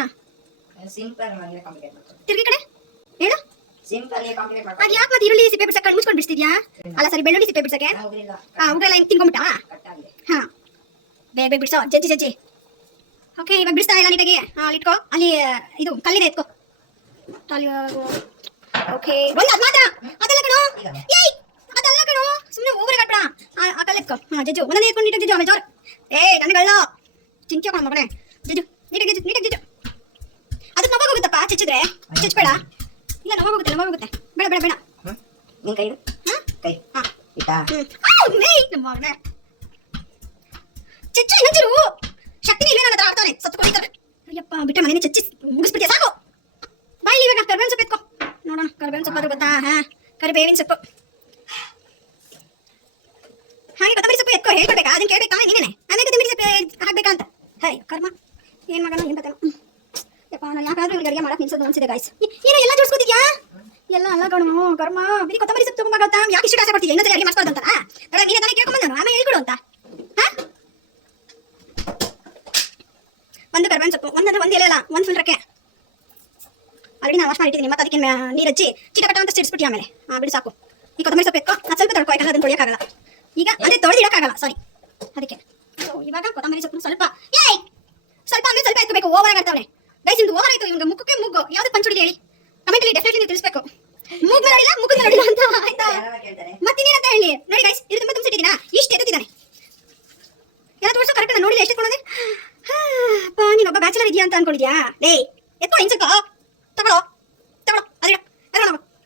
ತಿರ್ಗಿ ಕಡೆ ಹೇಳು. ಅದು ಯಾಕೆ ಮತ್ತೆ ಈರುಳ್ಳಿ ಸಿಪ್ಪೆ ಬಿಡ್ಸಕ್ಕೆ ಮುಚ್ಕೊಂಡು ಬಿಡ್ತಿದ್ಯಾ? ಅಲ್ಲ ಸರಿ ಬೆಳ್ಳುಳ್ಳಿ ಸಿಪ್ಪೆ ಬಿಡ್ಸಕ್ಕೆ ಉಗ್ರೆಲ್ಲ ಹಿಂಗೆ ತಿನ್ಕೊಂಬಿಟ್ಟ. ಹಾ ಬೇಗ ಬಿಡ್ಸೋ ಜಜ್ಜಿ. ಓಕೆ ಇವಾಗ ಬಿಡಿಸ್ತಾ ಇಲ್ಲ ನೀಟಾಗಿ. ಅಲ್ಲಿ ಇಟ್ಕೋ. ಅಲ್ಲಿ ಇದು ಕಲ್ಲಿದೆ ಎತ್ಕೋ. ಓಕೆ ಒಂದು ಅದು ಮಾತ್ರ ಅದಲ್ಲ ಕಣೋ. ಏಯ್ ಅದಲ್ಲ ಕಣೋ ಸುಮ್ಮನೆ ಓವರ್ ಕಟ್ಬಿಡ. ಆ ಕಲ್ಲು ಎತ್ಕೋ. ಜಜ್ಜು ಒಂದೊಂದು ಎತ್ಕೊಂಡು ನೀಟಾಗಿ ಜಜ್ಜು. ಆಮೇಲೆ ಜೋರು ನನಗಳ್ಳ ಚಿಂಚೆ ಮಗನೇ. ಜಜ್ಜು ನೀಟಾಗಿ ಜಜ್ಜು. ಅದಕ್ಕೆ ನೋವಾಗೋಗುತ್ತಪ್ಪ ಚಚ್ಚಿದ್ರೆ. ಚಚ್ಚಬೇಡ. ಇಲ್ಲ ನೋವಾಗುತ್ತೆ. ಬೇಡ ನೀನ್ ಕೈ ಕೈ ಇಟ್ಟಾ ನಮ್ಮ ಮಗನೇ ಚಚ್ಚು ಇನ್ನೊಂಚೂರು ಶಕ್ತಿನೇ ಇಲ್ಲ ನನ್ನ ಹತ್ರ. ಆಡ್ತಾನೆ ಸತ್ತು ಕೊಡಿತಾರೆ. ಅಯ್ಯಪ್ಪ ಬಿಟ್ಟೆ ಮನೇನೆ ಚಚ್ಚಿ ಮುಗಿಸ್ಬಿಟ್ಟಿಯ ಸಾಕು. ಬಾಯಿ ಇವಾಗ ಕರಿಬೇವಿನ ಸೊಪ್ಪು ಎತ್ಕೋ. ನೋಡೋಣ ಕರಿಬೇವಿನ ಸೊಪ್ಪು ಆದ್ರೂ ಗೊತ್ತಾ? ಕರಿಬೇವಿನ ಸೊಪ್ಪು ಹಾಗೆ ಕೊತ್ತಂಬರಿ ಸೊಪ್ಪು ಎತ್ಕೋ. ಹೇಳ್ಕೊಡ್ಬೇಕಾ? ಅದನ್ನ ಕೇಳ್ಬೇಕಾ ನೀನೇನೆ? ಆಮೇಲೆ ಕೊತ್ತಂಬರಿ ಸೊಪ್ಪು ಹಾಕ್ಬೇಕಾ ಅಂತ. ಹೈ ಕರ್ಮ ಏನ್ ಮಾಡೋಣ ಏನ್ ಗೊತ್ತೇನೋ. ಯಪ್ಪ ನಾನು ಯಾಕಾದ್ರೂ ಇವ್ರಿಗೆ ಅಡುಗೆ ಮಾಡಕ್ಕೆ ನಿಲ್ಸೋದು ಅನ್ಸಿದೆ ಗಾಯ್ಸ್. ಏನೋ ಎಲ್ಲ ಜೋಡಿಸ್ಕೊತಿದ್ಯಾ? ಎಲ್ಲ ಅಲ್ಲ ಕಣೋ ಕರ್ಮ. ಬಿಡಿ ಕೊತ್ತಂಬರಿ ಸೊಪ್ಪು ತಗೊಂಬಾಗತ್ತಾ? ಯಾಕೆ ಇಷ್ಟು ಆಸೆ ಪಡ್ತೀಯ? ಇನ್ನೊಂದ್ಸರಿ ಅಡುಗೆ ಮಾಡಿಸ್ಕೊಡ್ದು ಅಂತ ಬೇಡ. ನೀನೇ ತಾನೇ ಕೇಳ್ಕೊಂಬಂದ ಆಮೇಲೆ ಹೇಳ್ಕೊಡು ಅಂತ. ಒಂದು ಕರಿಬೇವಿನ ಸೊಪ್ಪು ಒಂದು ಎಲೆ ಅಲ್ಲ ಒಂದು ಫುಲ್ ರಕ್ಕೆ ಆಲ್ರೆಡಿ ನಾನು ವಾಶ್ ಮಾಡಿಟ್ಟಿದ್ದೀನಿ. ಮತ್ತೆ ಅದಕ್ಕೆ ನೀರು ಹಚ್ಚಿ ಚಿಟಪಟ ಅಂತ ಸಿಡಿಸ್ಬಿಟ್ಟು ಆಮೇಲೆ ಬಿಡಿ ಸಾಕು. ಈ ಕೊತ್ತಂಬರಿ ಸೊಪ್ಪು ಎತ್ಕೋ. ಅದು ಸ್ವಲ್ಪ ತೊಳ್ಕೊ. ಯಾಕಂದ್ರೆ ಅದನ್ನು ತೊಳೆಯೋಕ್ಕಾಗಲ್ಲ ಈಗ. ಅದೇ ತೊಳೆದಿಡೋಕ್ಕಾಗಲ್ಲ ಸಾರಿ ಅದಕ್ಕೆ. ಸೊ ಇವಾಗ ಕೊತ್ತಂಬರಿ ಸೊಪ್ಪು ಸ್ವಲ್ಪ ಆಮೇಲೆ ಸ್ವಲ್ಪ ಎತ್ಕೋಬೇಕು. ಓವರ್ ಆಗ್ತಾವನೆ ಗೈಸ್. ಇಂದು ಓವರ್ ಆಯ್ತು. ಇವ್ನಿಗೆ ಮುಖಕ್ಕೆ ಮೂಗು ಯಾವ್ದು ಪಂಚುಡಿದೆ ಹೇಳಿ ಕಮೆಂಟಲ್ಲಿ ಡೆಫಿನೆಟ್ಲಿ ನೀವು ತಿಳಿಸ್ಬೇಕು. ಮೂಗು ನೋಡಿಲ್ಲ ಮುಖದ ನೋಡಿಲ್ಲ ಅಂತ ಆಯ್ತಾ? ಮತ್ತಿನ್ನೇನಂತ ಹೇಳಿ ನೋಡಿ ಗೈಸ್. ಇದು ತುಂಬ ತುಂಬಿಸಿಟ್ಟಿದ್ದೀನಾ? ಇಷ್ಟು ಎತ್ತಿದ್ದಾನೆ. ಎಲ್ಲ ತೋರಿಸೋ ಕರೆಕ್ಟ್ ನಾನು ನೋಡಿಲ್ಲ. ಎಷ್ಟು ಎತ್ಕೊಳ್ಳೋದೆ? ಅಪ್ಪ ನೀನೊಬ್ಬ ಬ್ಯಾಚುಲರ್ ಇದೆಯಾ ಅಂತ ಅನ್ಕೊಂಡಿದ್ಯಾ? ಎತ್ಕೊ ಇನ್ಸಕ್ಕ ತಗೊಳ್ಳೋ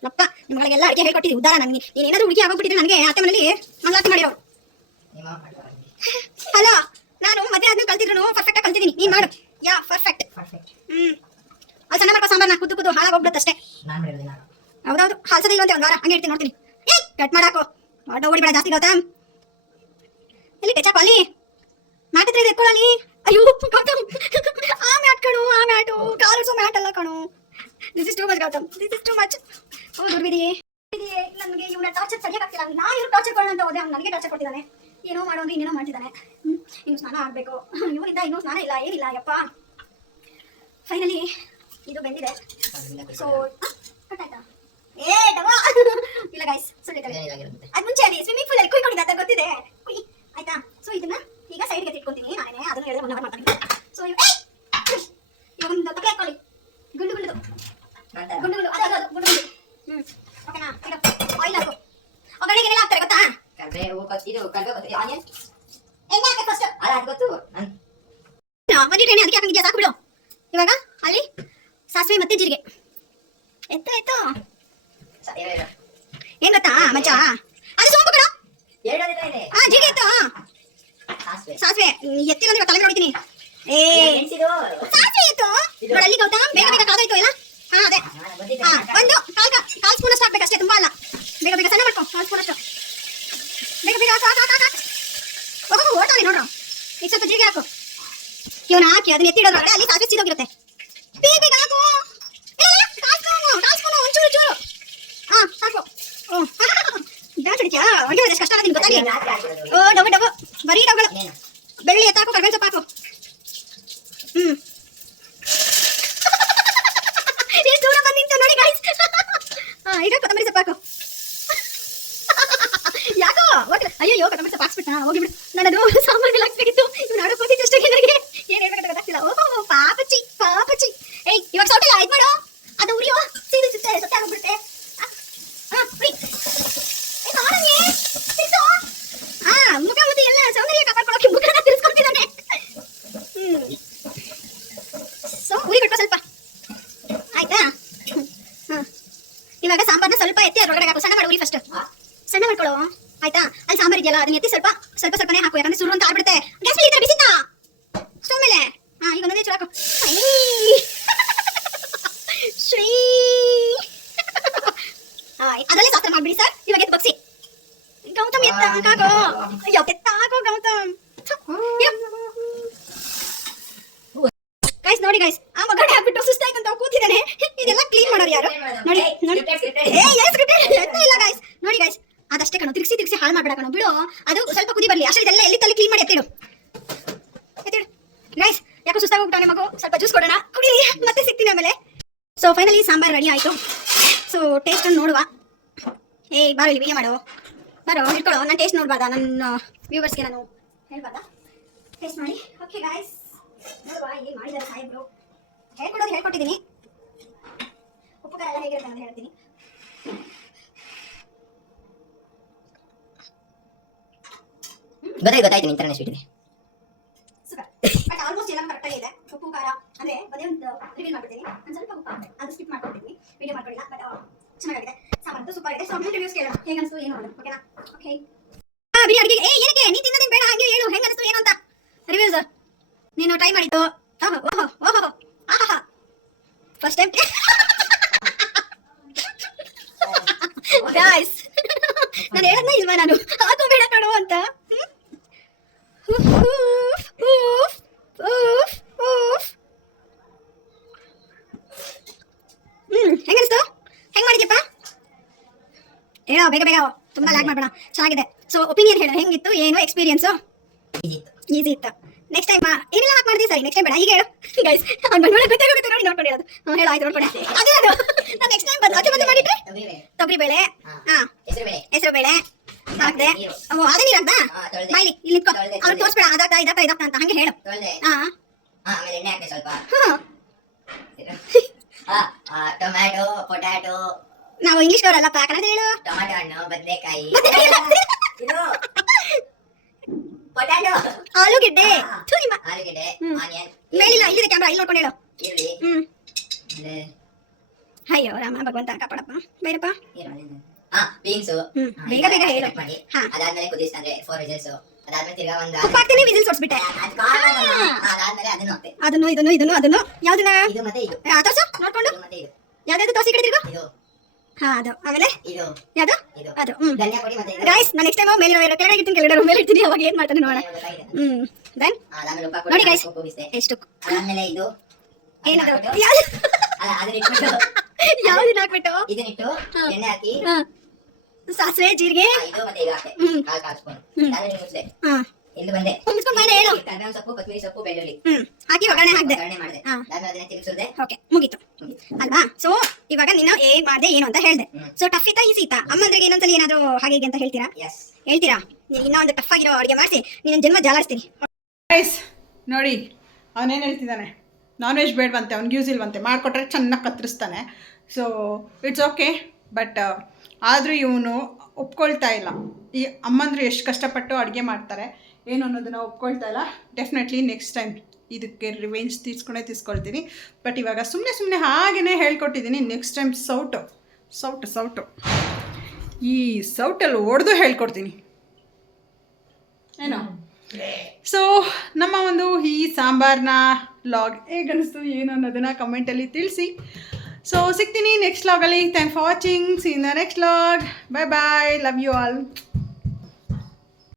ಅಪ್ಪ. ನಿಮ್ಮಗಳಿಗೆಲ್ಲ ಅಡುಗೆ ಹೇಳ್ಕೊಟ್ಟಿದ್ದಿ ಉದ್ದಾರ. ನನಗೆ ನೀನೇನಾದ್ರೂ ಹುಡುಗಿ ಆಗೋಗ್ಬಿಟ್ಟಿದ್ರೆ ನನಗೆ ಅತ್ತೆ ಮನೇಲಿ ಮಂಗಳಾರತಿ ಮಾಡಿರೋ ಅಲ್ಲ. ನಾನು ಮದುವೆ ಆದ್ಮೇಲೆ ಕಲ್ತಿದ್ರು ಪರ್ಫೆಕ್ಟ್ ಆಗಿ ಕಲ್ತಿದ್ದೀನಿ. ನೀನ್ ಮಾಡು. ಯಾ ಪರ್ಫೆಕ್ಟ್. ಅಲ್ಲಿ ಸಣ್ಣ ಮಾಡ್ಕೋ ಸಾಂಬಾರ್ನ ಕುದ್ದು ಹಾಳಾಗೋಗ್ಬಿಡುತ್ತೆ ಅಷ್ಟೇ. ಹೌದೌದು ಹಾಲ್ಸೋದಿಲ್ಲ ಅಂತ ಒಂದು ವಾರ ಹಂಗೆ ಇಡ್ತೀನಿ ನೋಡ್ತೀನಿ. ಕಟ್ ಮಾಡಾಕೋ. ಓಡಿಬೇಡ ಜಾಸ್ತಿ ಗೌತಮ್. ಎಲ್ಲಿ ಟೆಚಾಕೋ ಅಲ್ಲಿ ಮ್ಯಾಟ್ ಹತ್ರ ಎತ್ಕೊಳ್ಳಿ. ಅಯ್ಯೋ ಗೌತಮ್ ಆ ಮ್ಯಾಟ್ ಕಣು. ಆ ಮ್ಯಾಟು ಕಾಲಿಸೋ ಮ್ಯಾಟ್ ಅಲ್ಲ ಕಣು. This is too much Gautam. This is too much. ದುರ್ವಿಧಿ ನನಗೆ ಇವನ ಟಾರ್ಚರ್ ಸರಿಯಾಗ್ತಿಲ್ಲ. ನಾ ಇವ್ರು ಟಾರ್ಚರ್ ಕೊಡೋಣ ಅಂತ ಹೋದೆ. ಅವ್ನು ನನಗೆ ಟಾರ್ಚರ್ ಕೊಟ್ಟಿದ್ದಾನೆ. ಏನೋ ಮಾಡೋದು ಇನ್ನೇನೋ ಮಾಡ್ತಿದ್ದಾನೆ. ಇನ್ನು ಸ್ನಾನ ಆಗಬೇಕು. ಇವನಿಂದ ಇನ್ನೂ ಸ್ನಾನ ಇಲ್ಲ ಏನಿಲ್ಲ ಯಪ್ಪ. ಫೈನಲಿ ಇದು ಬೆಂದಿದೆ. ಸೊ ಕಟ್ ಆಯ್ತಾ? ಇಲ್ಲ ಗೈಸ್ ಸುಳ್ಳಿದ್ದಾರೆ. ಅದು ಮುಂಚೆ ಅಲ್ಲಿ ಸ್ವಿಮ್ಮಿಂಗ್ ಪೂಲ್ ಅಲ್ಲಿ ಕುಯ್ಕೊಂಡಿದ್ದ ಅಂತ ಗೊತ್ತಿದೆ. ಕುಯ್ ಆಯ್ತಾ? ಸೊ ಇದನ್ನ ಈಗ ಸೈಡ್ಗೆ ತಿಟ್ಕೊಂತೀನಿ ನಾನೇ. ಅದನ್ನ ಹೇಳಿದ್ರೆ 1 ಅವರ್ ಮಾತಾಡ್ತೀನಿ. ಸೊ ಇವಾಗ ಒಂದು ತಪ್ಪೆ ಹಾಕೊಳ್ಳಿ. ಗುಂಡು ಅದು ಓಕೆನಾ? ಈಗ ಆಯಿಲ್ ಹಾಕು. ಒಗ್ಗರಣೆಗೆ ಏನೆಲ್ಲ ಹಾಕ್ತಾರೆ ಗೊತ್ತಾ? ಎಣ್ಣೆ ಹಾಕಿ ಫಸ್ಟ್. ಒಂದಿಟ್ಟು ಎಣ್ಣೆ ಅದಕ್ಕೆ ಹಾಕಿದ್ಯಾ ಸಾಕು ಬಿಡು. ಇವಾಗ ಅಲ್ಲಿ ಸಾಸಿವೆ ಮತ್ತೆ ಜೀರಿಗೆ ಎತ್ತು ಏನ್ ಗೊತ್ತಾ ಮಚ್ಚ? ಅದು ಸೋಂಪು ಕಣ. ಜೀರಿಗೆ ಎತ್ತು. ಸಾಸಿವೆ ಎತ್ತಿಲ್ಲ ಅಂದ್ರೆ ತಲೆ ನೋಡ್ತೀನಿ. ಸಾಸಿವೆ ಎತ್ತು ನೋಡಲ್ಲಿ ಗೌತಮ್. ಬೇಗ ಕಾದಾಯ್ತು ಎಲ್ಲ. ಅದೇ ಒಂದು ಕಾಲ್ ಸ್ಪೂನ್ ಅಷ್ಟು ಹಾಕ್ಬೇಕಷ್ಟೇ. ತುಂಬಾ ಅಲ್ಲ. ಬೇಗ ಸಣ್ಣ ಮಾಡ್ಕೊ. ಕಾಲ್ ಸ್ಪೂನ್ ಅಷ್ಟು ಬೇಗ ಹಾಕು. ಓಟೋಲಿ ನೋಡ್ರು. ಈಗ ಸ್ವಲ್ಪ ಜೀರಿಗೆ ಹಾಕು. ಇವನು ಹಾಕಿ ಅದನ್ನ ಎತ್ತಿಡೋದ್ರೊಳಗಡೆ ಅಲ್ಲಿ ಸಾಸಿವೆ ಸೀದೋಗಿರುತ್ತೆ. ಬೇಗ ಹಾಕು. ಕಾಲ್ ಸ್ಪೂನು ಒಂಚೂರು. ಸಾಕು. ಅಡುಗೆ ಕಷ್ಟ ಆಗೋದು ನಿಮ್ಗೆ ಗೊತ್ತಾಗಿ. ಡಬ್ಬು ಬರೀ ಡಬ್ಬಗಳು. ಬೆಳ್ಳುಳ್ಳಿ ಎತ್ತಾಕು. ಕರ್ಬೇವಿನ ಸೊಪ್ಪು ಹಾಕು. ಎಷ್ಟು ದೂರ ಬಂದು ನಿಂತು ನೋಡಿ ಗೈಸ್. ಈಗ ಕೊತ್ತಂಬರಿ ಸೊಪ್ಪು ಹಾಕು. ಯಾಕೋ ಅಯ್ಯೋ ಕೊತ್ತಂಬರಿ ಸೊಪ್ಪು ಹಾಕ್ಸ್ಬಿಟ್ಟ. ಹೋಗಿ ಬಿಡು. ನನ್ನದು ಸಾಂಬಾರ್ಗೆ ಹಾಕ್ಬೇಕಿತ್ತು. ಇವ್ನು ಆಡೋ ಕೂತಿದ್ದಷ್ಟೇ ನನಗೆ ಏನ್ ಹೇಳ್ಬೇಕಂತ ಗೊತ್ತಾಗ್ತಿಲ್ಲ. ಓಹೋ ಪಾಪಚ್ಚಿ. ಇವಾಗ ಸೌಟೆಲ್ಲ ಇದು ಮಾಡು. ಅದು ಉರಿಯೋ ಸೀದೆ ಸೊತ್ತೆ ಆಗೋಗ್ಬಿಡುತ್ತೆ. ಉರಿ ಇದೆಯಲ್ಲ ಅದನ್ನ ಎತ್ತಿ ಸ್ವಲ್ಪ ಸ್ವಲ್ಪನೇ ಹಾಕು, ಯಾಕಂದ್ರೆ ಸುರು ಅಂತ ಆಗ್ಬಿಡುತ್ತೆ. ಗ್ಯಾಸ್ ಮೇಲೆ ಈ ತರ ಬಿಸಿತಾ ಸ್ಟವ್ ಮೇಲೆ. ಈಗ ಒಂದೊಂದೇ ಚೂರು ಹಾಕು. ಶ್ರೀ ಅದರಲ್ಲೇ ಸಾಸ್ತ್ರ ಮಾಡ್ಬಿಡಿ ಸರ್. ಇವಾಗ ಎತ್ತು ಬಗ್ಸಿ. ಗೌತಮ್ ಎತ್ತಾಕೋ ಗೌತಮ್. ಗೈಸ್ ನೋಡಿ ಗೈಸ್, ಆ ಮಗಡೆ ಹಾಕ್ಬಿಟ್ಟು ಸುಸ್ತಾಯ್ತು ಅಂತ ಕೂತಿದ್ದಾನೆ. ಇದೆಲ್ಲ ಕ್ಲೀನ್ ಮಾಡೋರು ಯಾರು? ನೋಡಿ ಇಲ್ಲ ಗೈಸ್, ನೋಡಿ ಗೈಸ್, ಅದಷ್ಟೇ ಕಣೋ, ತಿರ್ಗಿಸಿ ಹಾಳು ಮಾಡ್ಬೇಡ ಕಣೋ, ಬಿಡು. ಅದು ಸ್ವಲ್ಪ ಕುದಿ ಬರ್ಲಿ ಅಷ್ಟೇ. ಇದೆಲ್ಲ ಎಲ್ಲಿ ತಲೆ ಕ್ಲೀನ್ ಮಾಡಿ ಎತ್ತಿಡು ಗೈಸ್. ಯಾಕೋ ಸುಸ್ತಾಗಿ ಹೋಗ್ಬಿಟ್ಟಾನೆ ಮಗು, ಸ್ವಲ್ಪ ಜ್ಯೂಸ್ ಕೊಡೋಣ, ಕುಡೀರಿ, ಮತ್ತೆ ಸಿಗ್ತೀನಿ ಆಮೇಲೆ. ಸೊ ಫೈನಲಿ ಸಾಂಬಾರ್ ರೆಡಿ ಆಯ್ತು. ಸೊ ಟೇಸ್ಟ್ ನೋಡುವ. ಬಾರೋ ಇಲ್ಲಿ ವಿಡಿಯೋ ಮಾಡು, ಬಾರೋ ಇಟ್ಕೊಳ್ಳೋ. ನಾನು ಟೇಸ್ಟ್ ನೋಡ್ಬಾರ್ದಾ? ನನ್ನ ವ್ಯೂವರ್ಸ್ಗೆ ನಾನು ಹೇಳ್ಬಾರ್ದಾ? ಟೇಸ್ಟ್ ಮಾಡಿ. ಓಕೆ ಗೈಸ್, ನೋಡುವ ಏನು ಮಾಡಿದ್ದಾರೆ ಸಾಹೇಬ್ರು. ಹೇಳ್ಕೊಟ್ಟಿದ್ದೀನಿ. ಉಪ್ಪು ಖಾರ ಎಲ್ಲ ಹೇಗಿರುತ್ತೆ ಅಂತ ಹೇಳ್ತೀನಿ. ಗೊತ್ತಾಯ್ತು ನಿನ್ ತರನೇ ಸ್ವೀಟ್ ಇದೆ. ಸೂಪರ್. ಬಟ್ ಆಲ್ಮೋಸ್ಟ್ ಎಲ್ಲ ಕರೆಕ್ಟಾಗಿ ಇದೆ. ಉಪ್ಪು ಖಾರ ಅಂದ್ರೆ ಒಂದೇ ಒಂದು ರಿವೀಲ್ ಮಾಡ್ಬಿಡ್ತೀನಿ. ಒಂದು ಸ್ವಲ್ಪ ಉಪ್ಪು ಹಾಕ್ತೆ, ಅದು ಸ್ಕಿಪ್ ಮಾಡ್ಕೊಡ್ತೀನಿ, ವಿಡಿಯೋ ಮಾಡ್ಕೊಳ್ಳಿಲ್ಲ. ಬಟ್ ಚೆನ್ನಾಗಿದೆ, ಸಾಂಬಾರು ಸೂಪರ್ ಇದೆ. ಸೊ ರಿವ್ಯೂಸ್ ಕೇಳೋಣ, ಹೇಗೆ ಅನಿಸ್ತು ಏನು ಅಂತ. ಓಕೆನಾ? ಓಕೆ. ಬಿಡಿ ಅಡುಗೆ. ಏನಕ್ಕೆ ನೀ ತಿನ್ನೋದೇನು ಬೇಡ, ಹಾಗೆ ಹೇಳು ಹೆಂಗೆ ಅನಿಸ್ತು ಏನು ಅಂತ. ರಿವ್ಯೂಸ್ ನೀನು ಟ್ರೈ ಮಾಡಿದ್ದು. ಓಹೋ ಆಹಾ ಫಸ್ಟ್ ಟೈಮ್ ಗಾಯ್ಸ್. ನಾನು ಹೇಳದ್ನ ಇಲ್ವಾ ನಾನು ಹಾಕೋಬೇಡ ಕಣೋ ಅಂತ. ಹೆಂಗನಿಸ್ತು? ಹೆಂಗ್ ಮಾಡಿದ್ಯಪ್ಪ? ಹೇಳೋ ಬೇಗ, ತುಂಬಾ ಲ್ಯಾಗ್ ಮಾಡ್ಬೇಡ. ಚೆನ್ನಾಗಿದೆ. ಸೊ ಒಪಿನಿಯನ್ ಹೇಳು, ಹೆಂಗಿತ್ತು, ಏನು ಎಕ್ಸ್ಪೀರಿಯನ್ಸು? ಈಸಿ ಇತ್ತು. ನೆಕ್ಸ್ಟ್ ಟೈಮ್ ಏನೆಲ್ಲ ಹಾಕಿ ಮಾಡಿದ್ವಿ ಸರಿ, ನೆಕ್ಸ್ಟ್ ಟೈಮ್ ಬೇಡ, ಈಗ ಹೇಳು ಗೈಸ್. ಗೊತ್ತಾಗುತ್ತೆ ನೋಡಿ, ನೋಡ್ಕೊಂಡಿರೋದು. ಹೇಳು ಆಯ್ತು, ನೋಡ್ಕೊಂಡೆ. ಅದು ನಾನು ನೆಕ್ಸ್ಟ್ ಟೈಮ್ ಬಂದು ಮಾಡಿದ್ರೆ ತೊಗರಿ ಬೇಳೆ, ಹೆಸರು ಬೇಳೆ ಹಾಕ್ದೆ. ಅದೇ ನೀರು ಹಾಕ್ದಾ? ಬಾಯ್ಲಿ ಇಲ್ಲಿ ನಿಂತ್ಕೊ, ಅವ್ರು ತೋರಿಸ್ಬೇಡ ಇದಾಗ್ತಾ ಅಂತ ಹಂಗೆ ಹೇಳು. Tomato, potato. ನಾವು ಇಂಗ್ಲಿಷ್ನವರಲ್ಲಪ್ಪ, ಕನ್ನಡ ಹೇಳು. ಟೊಮ್ಯಾಟೊ ಹಣ್ಣು, ಬದನೆಕಾಯಿ, ಪೊಟ್ಯಾಟೊ, ಆಲೂಗೆಡ್ಡೆ, ಆಲೂಗೆಡ್ಡೆ, ಆನಿಯನ್. ಮೇಲಿಲ್ಲ, ಇಲ್ಲಿದೆ ಕ್ಯಾಮ್ರಾ, ಇಲ್ಲಿ ನೋಡ್ಕೊಂಡು ಹೇಳು. ಈರುಳ್ಳಿ, ಅಯ್ಯೋ ರಾಮ ಭಗವಂತ ಕಾಪಾಡಪ್ಪ. ಬೇರಪ್ಪ ಬೀನ್ಸ್. ಬೇಗ ಹೇಳು. ಅದಾದ್ಮೇಲೆ ಕುದಿಸ್ತಂದ್ರೆ 4 ವಿಜಿಲ್ಸ್. ಅದಾದ್ಮೇಲೆ ತಿರ್ಗಾ ಒಂದು ಉಪ್ಪು ಹಾಕ್ತೀನಿ, ವಿಸಿಲ್ ಸೋಡ್ಸ್ಬಿಟ್ಟೆ. ಅದಾದ್ಮೇಲೆ ಅದನ್ನು ಇದನ್ನು ಯಾವ್ದನ್ನ ಇದು ಮತ್ತೆ ಇದು ತೋರ್ಸು ನೋಡ್ಕೊಂಡು. ಮತ್ತೆ ಇದು ಯಾವ್ದು ತೋರ್ಸಿ ಕಡೆ ತಿರ್ಗು. ಇದು ಅದು ಆಮೇಲೆ ಇದು ಯಾವ್ದು ಇದು ಅದು. ಧನಿಯಾ ಪುಡಿ ಮತ್ತೆ ಇದು. ಗೈಸ್ ನಾನು ನೆಕ್ಸ್ಟ್ ಟೈಮ್ ಮೇಲಿರೋ ಕೆಳಗಡೆ ಇರ್ತೀನಿ, ಕೆಳಗಡೆ ಮೇಲೆ ಇರ್ತೀನಿ, ಅವಾಗ ಏನ್ ಮಾಡ್ತಾನೆ ನೋಡೋಣ. ದೆನ್ ಅದಾದ್ಮೇಲೆ ಉಪ್ಪು ನೋಡಿ ಗೈಸ್, ಉಪ್ಪು ಬಿಸ್ತೆ. ಎಷ್ಟು ಅದಾದ್ಮೇಲೆ ಇದು ಏನದು ಅಲ್ಲ ಅದನ್ನ ಇಟ್ಬಿಟ್ಟು ಯಾವ್ದನ್ನ ಹಾಕ್ಬಿಟ್ಟು ಇದನ್ನಿಟ್ಟು ಎಣ್ಣೆ ಹಾಕಿ ಸಾಸಿವೆ ಜೀರಿಗೆ ಇದು ಮತ್ತೆ ಇದು ಹಾಕ್ತೆ. ಕಾಲ್ ಸ್ಪೂನ್. ಅದಾದ್ಮೇಲೆ ನೀವು ಮುಚ್ಚೆ. ಇಲ್ಲಿ ಬಂದೆ ಮುಗಿಸ್ಕೊಂಡು ಬಾಯ್ಲೆ ಹೇಳು. ಕರಿಬೇವಿನ ಸೊಪ್ಪು, ಕೊತ್ತಂಬರಿ ಸೊಪ್ಪು, ಬೆಳ್ಳುಳ್ಳಿ ಹಾಕಿ ಒಗ್ಗರಣೆ ಹಾಕ್ದೆ. ಒಗ್ಗರಣೆ ಮಾಡಿದೆ. ಅದಾದ್ಮೇಲೆ ಅದನ್ನ ತಿರುಗಿಸಿದೆ. ಓಕೆ ಮುಗೀತು ಅಲ್ವಾ? ಸೊ ಇವಾಗ ನೀನು ಏನ್ ಮಾಡ್ದೆ ಏನು ಅಂತ ಹೇಳ್ದೆ. ಸೊ ಟಫ್ ಇತ್ತಾ ಈಸಿ ಇತ್ತಾ? ಅಮ್ಮಂದ್ರಿಗೆ ಇನ್ನೊಂದ್ಸಲ ಏನಾದ್ರು ಹಾಗೆ ಅಂತ ಹೇಳ್ತೀರಾ? ಹೇಳ್ತೀರಾ? ನೀನು ಇನ್ನೊಂದು ಟಫ್ ಆಗಿರೋ ಅಡುಗೆ ಮಾಡಿಸಿ ನೀನು ಜನ್ಮ ಜಾಲಾಡ್ತೀನಿ. ಗೈಸ್ ನೋಡಿ, ಅವನೇನು ಹೇಳ್ತಿದ್ದಾನೆ, ನಾನ್ ವೆಜ್ ಬೇಡವಂತೆ, ಅವ್ನಿಗೆ ಯೂಸ್ ಇಲ್ವಂತೆ, ಮಾಡಿಕೊಟ್ರೆ ಚೆನ್ನಾಗಿ ಕತ್ತರಿಸ್ತಾನೆ. So it's okay. ಬಟ್ ಆದರೂ ಇವನು ಒಪ್ಕೊಳ್ತಾ ಇಲ್ಲ. ಈ ಅಮ್ಮಂದ್ರು ಎಷ್ಟು ಕಷ್ಟಪಟ್ಟು ಅಡುಗೆ ಮಾಡ್ತಾರೆ ಏನು ಅನ್ನೋದನ್ನು ಒಪ್ಕೊಳ್ತಾ ಇಲ್ಲ. ಡೆಫಿನೆಟ್ಲಿ ನೆಕ್ಸ್ಟ್ ಟೈಮ್ ಇದಕ್ಕೆ ರಿವೆಂಜ್ ತೀರ್ಸ್ಕೊಳ್ತೀನಿ. ಬಟ್ ಇವಾಗ ಸುಮ್ಮನೆ ಹಾಗೇ ಹೇಳ್ಕೊಟ್ಟಿದ್ದೀನಿ. ನೆಕ್ಸ್ಟ್ ಟೈಮ್ ಸೌಟು ಈ ಸೌಟಲ್ಲಿ ಹೊಡೆದು ಹೇಳ್ಕೊಡ್ತೀನಿ ಏನೋ. ಸೊ ನಮ್ಮ ಒಂದು ಈ ಸಾಂಬಾರನ್ನ ಲಾಗ್ ಹೇಗನ್ನಿಸ್ತು ಏನು ಅನ್ನೋದನ್ನು ಕಮೆಂಟಲ್ಲಿ ತಿಳಿಸಿ. ಸೊ ಸಿಗ್ತೀನಿ ನೆಕ್ಸ್ಟ್ ಲಾಗಲ್ಲಿ. Thank for watching. See in the next log. Bye bye. Love you all.